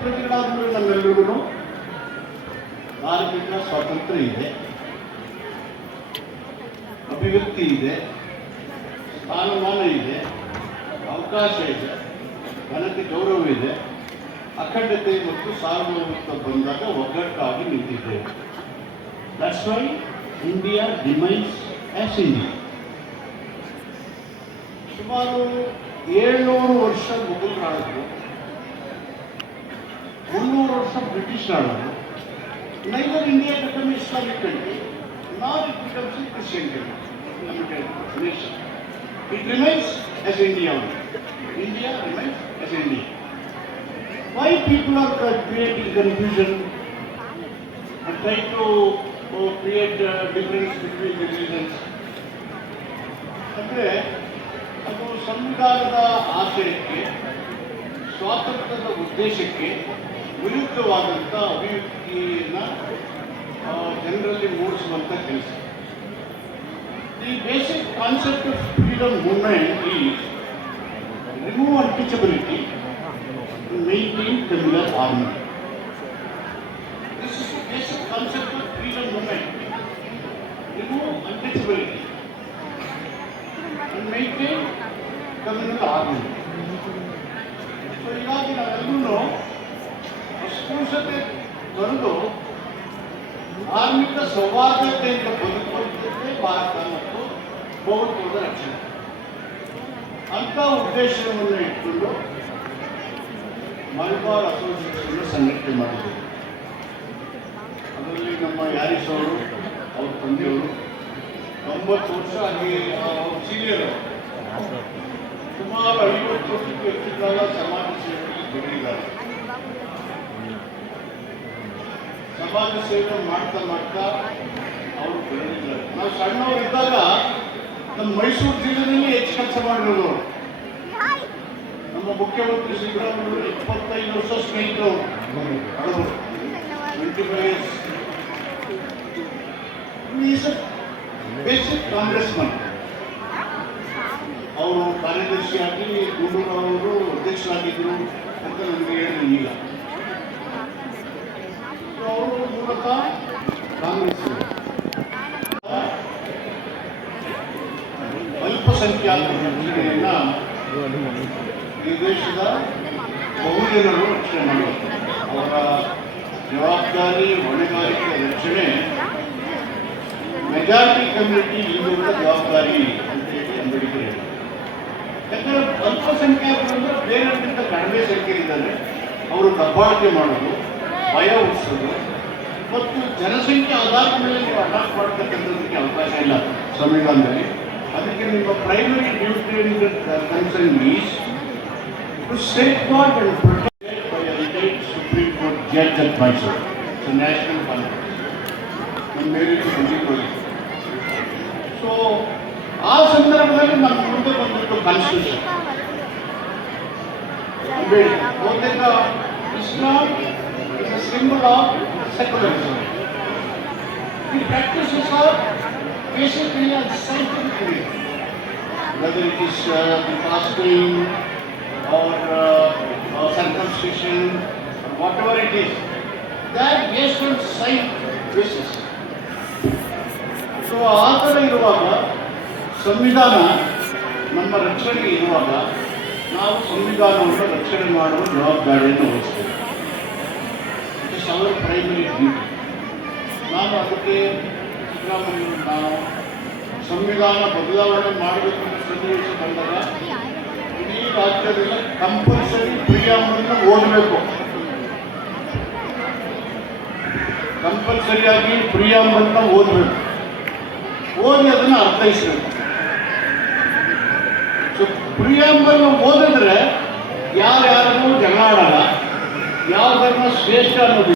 ಪ್ರಜೆಗಳಾದ್ಮೇಲೆ ನಮ್ಮೆಲ್ಲರಿಗೂ ಧಾರ್ಮಿಕ ಸ್ವಾತಂತ್ರ್ಯ ಇದೆ, ಅಭಿವ್ಯಕ್ತಿ ಇದೆ, ಸ್ಥಾನಮಾನ ಇದೆ, ಅವಕಾಶ ಇದೆ, ಘನತೆ ಗೌರವ ಇದೆ, ಅಖಂಡತೆ ಮತ್ತು ಸಾರ್ವಭೌಮತ್ವ ಬಂದಾಗ ಒಗ್ಗಟ್ಟಾಗಿ ನಿಂತಿದ್ದೇವೆ. That's why India remains as India. ಸುಮಾರು 700 ವರ್ಷ ಮೊಘಲರು ಆಳಿದ್ರು, 300 ವರ್ಷ ಬ್ರಿಟಿಷ್ ಆಳಿದ್ರು. Neither India become Islamic country not it becomes a Christian country. Nation. It remains as India only. India remains as India. Why people are creating confusion and trying to create difference between the religions? ಅಂದರೆ ಅದು ಸಂವಿಧಾನದ ಆಶಯಕ್ಕೆ, ಸ್ವಾತಂತ್ರ್ಯದ ಉದ್ದೇಶಕ್ಕೆ ವಿರುದ್ಧವಾದಂಥ ಅಭಿವ್ಯಕ್ತಿಯನ್ನು ಜನರಲ್ಲಿ ಮೂಡಿಸುವಂಥ ಕೆಲಸ. The basic concept of freedom movement is remove untouchability and maintain communal harmony. This is the basic concept of freedom movement. Remove untouchability and maintain communal harmony. So ಹೀಗಾಗಿ ನಾವೆಲ್ಲರೂ ಅಸ್ಪೃಶ್ಯತೆ ತೊರೆದು ಧಾರ್ಮಿಕ ಸೌಹಾರ್ದತೆಯಿಂದ ಬದುಕುವಂಥದ್ದೇ ಭಾರತ ಮತ್ತು ಬಹುತ್ವದ ರಕ್ಷಣೆ. ಅಂಥ ಉದ್ದೇಶವನ್ನು ಇಟ್ಕೊಂಡು ಮಲಬಾರ್ ಅಸೋಸಿಯೇಷನ್ ಸಂಘಟನೆ ಮಾಡಿದರು. ಅದರಲ್ಲಿ ನಮ್ಮ ಯಾರಿಸ್ ಅವರು, ಅವ್ರ ತಂದೆಯವರು 90 ವರ್ಷ ಆಗಿ ಸೀನಿಯರ್, ಸುಮಾರು 50 ವರ್ಷಕ್ಕೂ ಹೆಚ್ಚು ಕಾಲ ಸಮಾಜ ಸೇವೆಯಲ್ಲಿ ದುಡಿದಿದ್ದಾರೆ. ಸಮಾಜ ಸೇವೆ ಮಾಡ್ತಾ ಮಾಡ್ತಾ ಅವರು ಬೆಳೆದಿದ್ದಾರೆ. ನಾವು ಸಣ್ಣವರು ಇದ್ದಾಗ ನಮ್ಮ ಮೈಸೂರು ಜಿಲ್ಲೆಯಲ್ಲಿ ಹೆಚ್ಚು ಕೆಲಸ ಮಾಡಿರೋದು. ನಮ್ಮ ಮುಖ್ಯಮಂತ್ರಿ ಸಿದ್ದರಾಮಯ್ಯವರು 25 ವರ್ಷ ಸ್ನೇಹಿತರು, 25 years. Is a basic Congress Mann. ಅವರು ಕಾರ್ಯದರ್ಶಿಯಾಗಿ ಗುಂಡೂರಾವ್ ಅವರು ಅಧ್ಯಕ್ಷರಾಗಿದ್ದರು ಅಂತ ನನಗೆ ಹೇಳಿದ್ರು. ಈಗ ಅವರು ಮೂಲತಃ ಕಾಂಗ್ರೆಸ್. ಅಲ್ಪಸಂಖ್ಯಾತರ ರಕ್ಷಣೆಯನ್ನು ಈ ದೇಶದ ಬಹುಜನರು ರಕ್ಷಣೆ ಮಾಡಬೇಕು. ಅವರ ಜವಾಬ್ದಾರಿ, ಹೊಣೆಗಾರಿಕೆ ರಕ್ಷಣೆ ಮೆಜಾರಿಟಿ ಕಮ್ಯುನಿಟಿ ಹಿಂದೂಗಳ ಜವಾಬ್ದಾರಿ ಅಂತ ಹೇಳಿ ಅಂಬೇಡ್ಕರ್ ಹೇಳಿದರು. ಯಾಕಂದರೆ ಅಲ್ಪಸಂಖ್ಯಾತರು ಅಂದರೆ ಬೇರೆಯವರಿಗಿಂತ ಕಡಿಮೆ ಸಂಖ್ಯೆ ಇದ್ದಾರೆ. ಅವರು ದಬ್ಬಾಳಿಕೆ ಮಾಡೋದು, ಭಯ ಹುಟ್ಟಿಸೋದು ಮತ್ತು ಜನಸಂಖ್ಯೆ ಆಧಾರದ ಮೇಲೆ ನೀವು ಅಡಾಪ್ಟ್ ಮಾಡ್ತಕ್ಕಂಥದ್ದಕ್ಕೆ ಅವಕಾಶ ಇಲ್ಲ ಸಂವಿಧಾನದಲ್ಲಿ. ಅದಕ್ಕೆ ನಿಮ್ಮ primary duty concern is to safeguard and protect by a retired supreme court judge at Mysuru. It's national conference ನಮ್ಮ ಮೇಲೆ ಬಂದಿರೋದು. ಸೊ ಆ ಸಂದರ್ಭದಲ್ಲಿ ನಮ್ಮ ಮುಂದೆ ಬಂದಿದ್ದು ಕಾನ್ಸ್ಟಿಟ್ಯೂಷನ್. ಬಹುತೇಕ ಇಸ್ಲಾಂ is a symbol of secularism. The practices are basically a scientific, whether it is the fasting or circumcision or whatever it is, that based on scientific basis. So ಆ ಥರ ಇರುವಾಗ ಸಂವಿಧಾನ ನಮ್ಮ ರಕ್ಷಣೆಗೆ ಇರುವಾಗ ನಾವು ಸಂವಿಧಾನವನ್ನು ರಕ್ಷಣೆ ಮಾಡುವ ಜವಾಬ್ದಾರಿಯನ್ನು ವಹಿಸ್ತೇವೆ. ಅವರ ಪ್ರೈಮರಿ ಡ್ಯೂಟಿ. ನಾನು ಅದಕ್ಕೆ ಸಿದ್ದರಾಮಯ್ಯವರು ನಾವು ಸಂವಿಧಾನ ಬದಲಾವಣೆ ಮಾಡಬೇಕು ಅಂತ ಸನ್ನಿವೇಶ ಬಂದಾಗ ಇಡೀ ರಾಜ್ಯದಲ್ಲಿ ಕಂಪಲ್ಸರಿ ಪ್ರಿಯಾಂಬಲ್ನ ಓದಬೇಕು. ಕಂಪಲ್ಸರಿಯಾಗಿ ಪ್ರಿಯಾಂಬಲ್ನ ಓದಬೇಕು, ಓದಿ ಅದನ್ನು ಅರ್ಥೈಸಬೇಕು. ಸೊ ಪ್ರಿಯಾಂಬಲ್ನ ಓದಿದ್ರೆ ಯಾರ್ಯಾರಿಗೂ ಜಗಳ ಆಡಲ್ಲ, ಯಾವ ಧರ್ಮ ಶ್ರೇಷ್ಠ ಅನ್ನೋದು